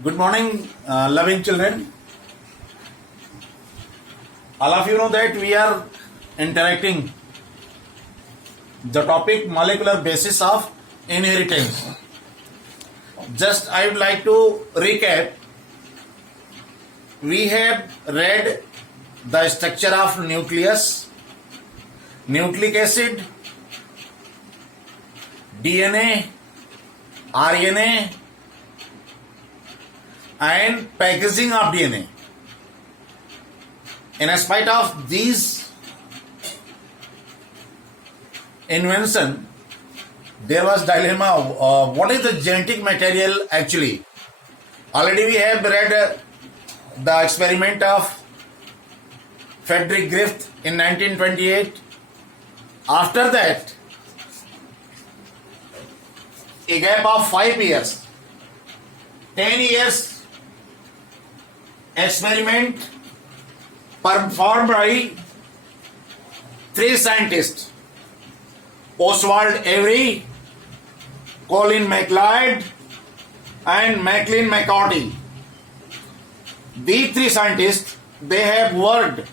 Good morning, loving children. All of you know that we are interacting the topic molecular basis of inheritance. Just I would like to recap. We have read the structure of nucleus, nucleic acid, DNA, RNA, and packaging of DNA. In spite of these invention, there was dilemma. What is the genetic material actually? Already we have read the experiment of Frederick Griffith in 1928. After that, a gap of 5 years, 10 years experiment performed by 3 scientists, Oswald Avery, Colin MacLeod, and Maclean McCarty. These 3 scientists, they have worked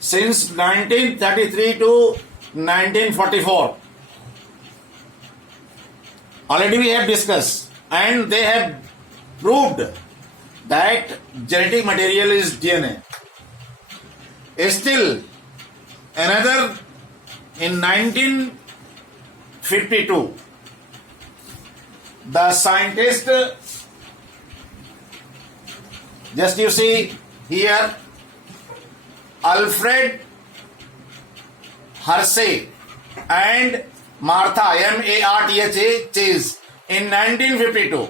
since 1933 to 1944. Already we have discussed, and they have proved that genetic material is DNA. Still, another in 1952, the scientist, just you see here, Alfred Hershey and Martha M-A-R-T-H-A Chase in 1952.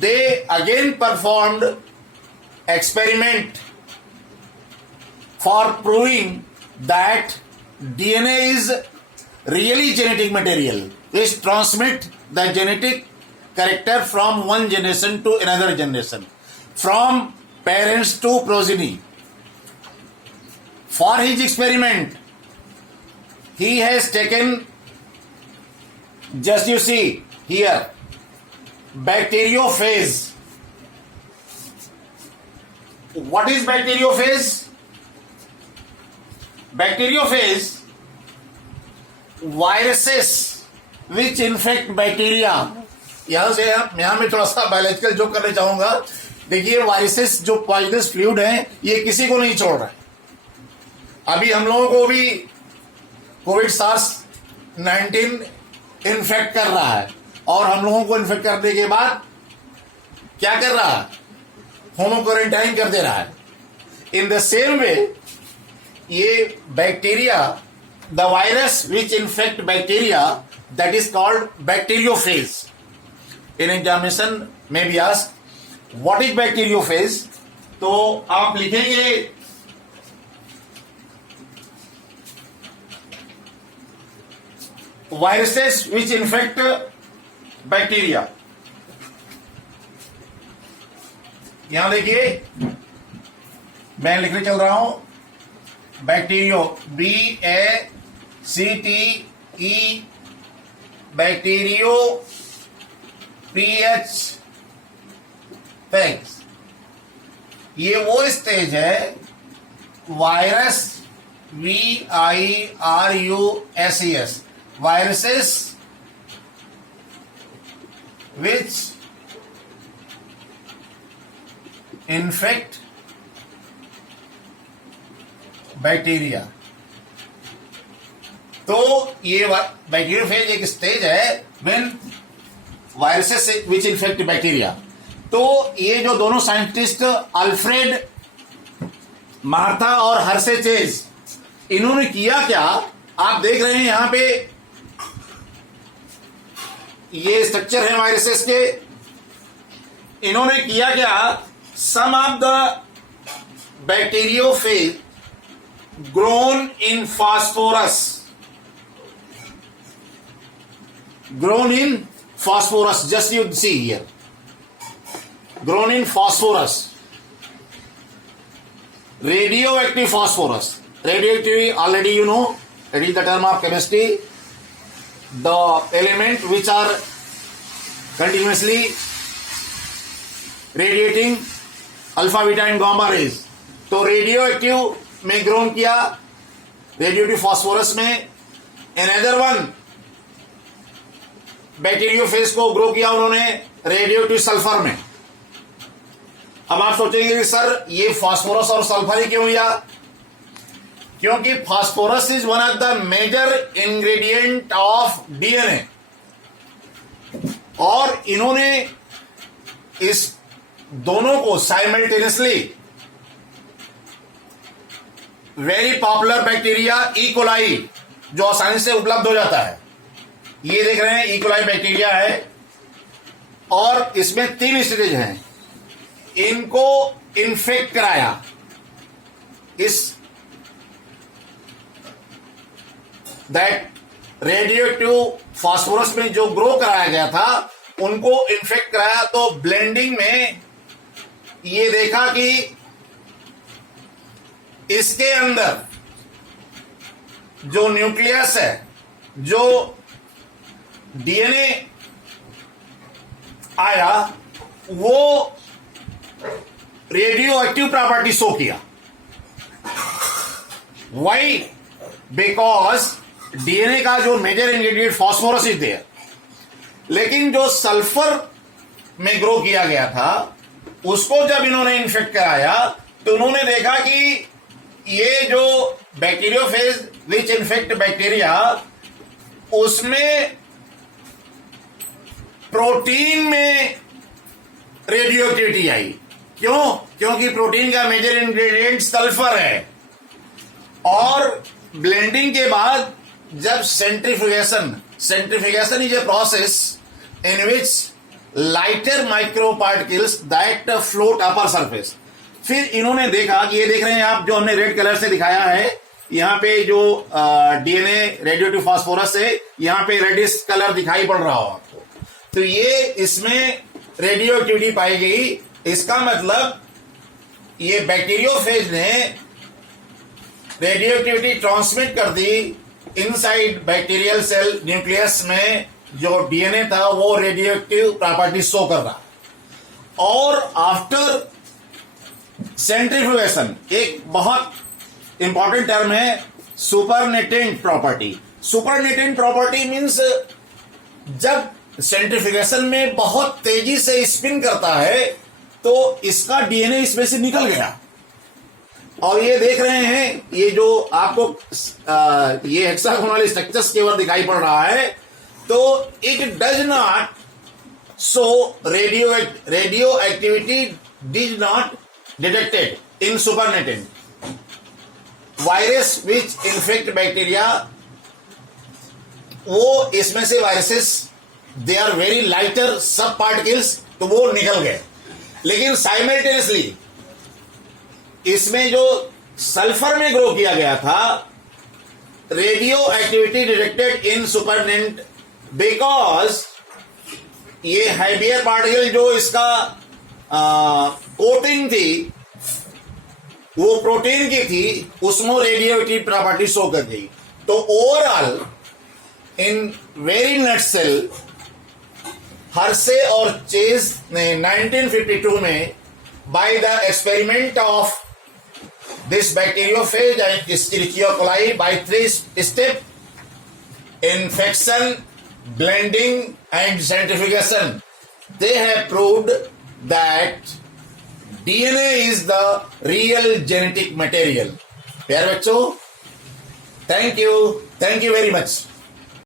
They again performed experiment for proving that DNA is really genetic material which transmit the genetic character from one generation to another generation, from parents to progeny. For his experiment, he has taken, just you see here, bacteriophage. What is bacteriophage? Bacteriophage, viruses which infect bacteria. यहाँ मैं थोड़ा सा biological जो करना चाहूंगा. देखिए, viruses जो poisonous fluid है, ये किसी को नहीं छोड़ रहा है. अभी हम लोगों को भी कोविड SARS-19 इन्फेक्ट कर रहा है, और हम लोगों को इन्फेक्ट करने के बाद क्या कर रहा है? होम क्वारंटाइन कर दे रहा है. इन द सेम वे, ये bacteria, the virus which infect bacteria, that is called bacteriophage. In examination में भी आस्क व्हाट इज बैक्टीरियोफेज, तो आप लिखेंगे वायरसेस विच इन्फेक्ट बैक्टीरिया. यहां देखिए, मैं लिखने चल रहा हूं bacterio, BACTE, bacterio, PH thanks. ये वो स्टेज है, virus, VIRUSES, viruses which infect bacteria. तो ये बैक्टीरियोफेज एक स्टेज है when viruses which infect bacteria. तो ये जो दोनों साइंटिस्ट, अल्फ्रेड, मार्था और हर्शे चेज, इन्होंने किया क्या, आप देख रहे हैं यहां पे ये स्ट्रक्चर है वायरसेस के. इन्होंने किया क्या, some of the bacteriophage grown in phosphorus, grown in phosphorus, just you see here, grown in phosphorus, radioactive phosphorus. Radioactive, already you know, it is the term of chemistry, the element which are continuously radiating alpha beta and gamma rays. तो radio active में grown किया, रेडियोटिव phosphorus में। Another one bacteriophage को grow किया उन्होंने रेडियोटिव sulphur में। अब आप सोचेंगे कि सर ये फास्फोरस और सल्फर ही क्यों लिया? क्योंकि phosphorus is one of the major ingredient of DNA, और इन्होंने इस दोनों को simultaneously very popular bacteria E coli, जो आसानी से उपलब्ध हो जाता है, ये देख रहे हैं ई कोलाई बैक्टीरिया है, और इसमें 3 स्टेज हैं। इनको इन्फेक्ट कराया, इस दैट रेडियोएक्टिव फास्फोरस में जो ग्रो कराया गया था उनको इन्फेक्ट कराया। तो ब्लेंडिंग में ये देखा कि इसके अंदर जो न्यूक्लियस है, जो डीएनए आया, वो रेडियो एक्टिव प्रॉपर्टी शो किया। वाई? बिकॉज डीएनए का जो major ingredient phosphorus is there, लेकिन जो सल्फर में ग्रो किया गया था उसको जब इन्होंने इन्फेक्ट कराया तो उन्होंने देखा कि ये जो बैक्टीरियोफेज विच इन्फेक्ट बैक्टीरिया, उसमें प्रोटीन में रेडियो एक्टिविटी आई। क्यों? क्योंकि प्रोटीन का मेजर इंग्रेडिएंट सल्फर है। और ब्लेंडिंग के बाद जब centrifugation is a process in which lighter micro particles that float upper surface. फिर इन्होंने देखा कि ये देख रहे हैं आप, जो हमने रेड कलर से दिखाया है, यहां पे जो डीएनए रेडियोटिव फास्फोरस है, यहां पे रेडिश कलर दिखाई पड़ रहा हो आपको। तो ये इसमें रेडियो एक्टिविटी पाई गई। इसका मतलब ये बैक्टीरियोफेज ने रेडियो एक्टिविटी ट्रांसमिट कर दी इनसाइड बैक्टीरियल सेल न्यूक्लियस में। जो डीएनए था वो रेडियो एक्टिव प्रॉपर्टी शो कर रहा। और आफ्टर सेंट्रीफ्यूगेशन, एक बहुत इंपॉर्टेंट टर्म है supernatant property. Supernatant property means जब सेंट्रीफ्यूगेशन में बहुत तेजी से स्पिन करता है तो इसका डीएनए इसमें से निकल गया। और ये देख रहे हैं, ये जो आपको ये हेक्सागोनल स्ट्रक्चर्स केवल दिखाई पड़ रहा है, तो it does not so radio activity does not detected in supernatant. Virus which infect bacteria, वो इसमें से viruses they are very lighter sub particles, तो वो निकल गए। लेकिन साइमल्टेनियसली इसमें जो सल्फर में ग्रो किया गया था, radio activity detected in supernatant, because ये हैवियर पार्टिकल जो इसका कोटिंग थी वो प्रोटीन की थी, उसमें रेडियो एक्टिव प्रॉपर्टी शो कर गई। तो overall in very nutshell Hershey और चेज ने 1952 में by the experiment of this bacteriophage and Escherichia coli by 3 step: infection, blending and centrifugation, they have proved that DNA is the real genetic material. प्यारे बच्चों, thank you very much.